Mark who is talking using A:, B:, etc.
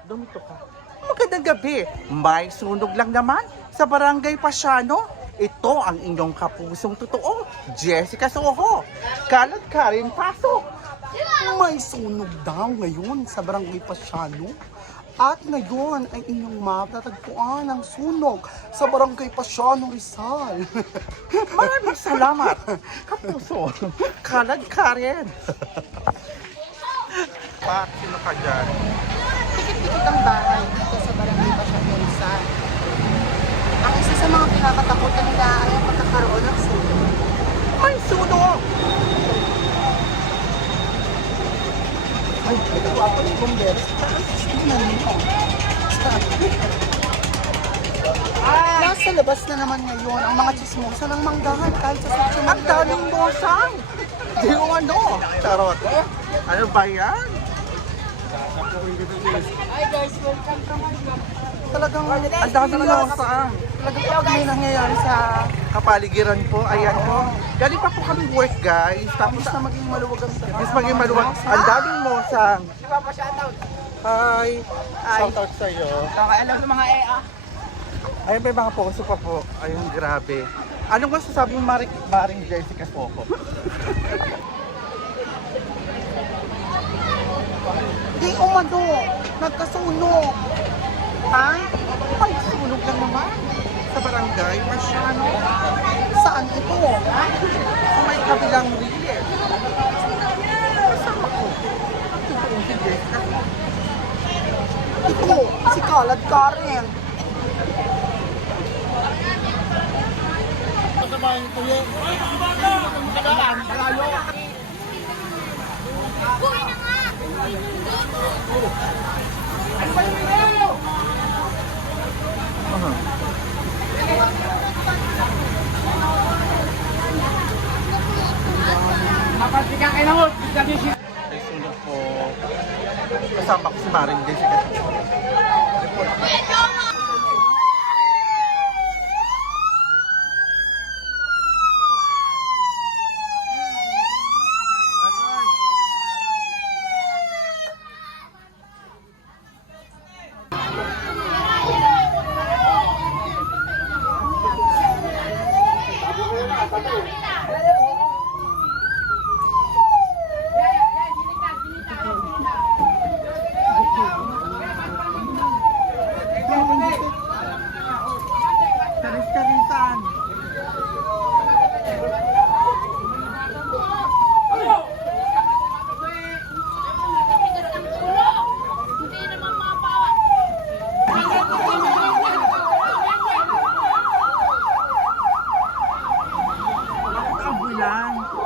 A: Dumito ka. Magandang gabi. May sunog lang naman sa Barangay Pasiano. Ito ang inyong kapusong totoo, Jessica Soho. Kalat ka rin, pasok.
B: May sunog daw ngayon sa Barangay Pasiano. At ngayon ay inyong matatagpuan ang sunog sa Barangay Pasiano, Rizal.
A: Maraming salamat, kapuso. Kalat ka rin. Pa, sino ka dyan?
C: Pikit-pikit ang bahay dito sa Barangay Pasiano, Rizal. Ang isa sa mga pinakatakutan nila ay ang pagkakaroon ng sunog.
A: May sunog!
B: Ay, nagawa pa ng bombers.
C: Nasa labas na naman ngayon ang mga chismosa ng manggahan kahit sa social
A: Ang
C: media.
A: daming bosang! Di yung ano? Charot. Ano ba yan?
C: Talagang
A: Ang daming bosang.
C: talagang pag may nangyayari sa
A: Kapaligiran po, ayan po. Galing pa po kami work, guys. Tapos
C: na maging maluwag ang
A: Mas maging maluwag. Ang daming mosang. Hi! Shoutout sa'yo.
C: Kakaalam ng mga EA.
A: Ayun, may mga poso pa po. Ayun, grabe. Anong masasabi mo, Maring Jessica Soho?
C: Di umano, nagkasunog. Ha?
A: Ay, sunog lang naman. Sa barangay, Pasiano.
C: Saan ito?
A: Sa may kabilang riles. Kasama ko. Totoo si Jessica.
C: Ito, si Kalad Karen.
A: Ay, sunog po. Kasama ko si Maring Jessica. Karis-karisan. Bakit ambulan?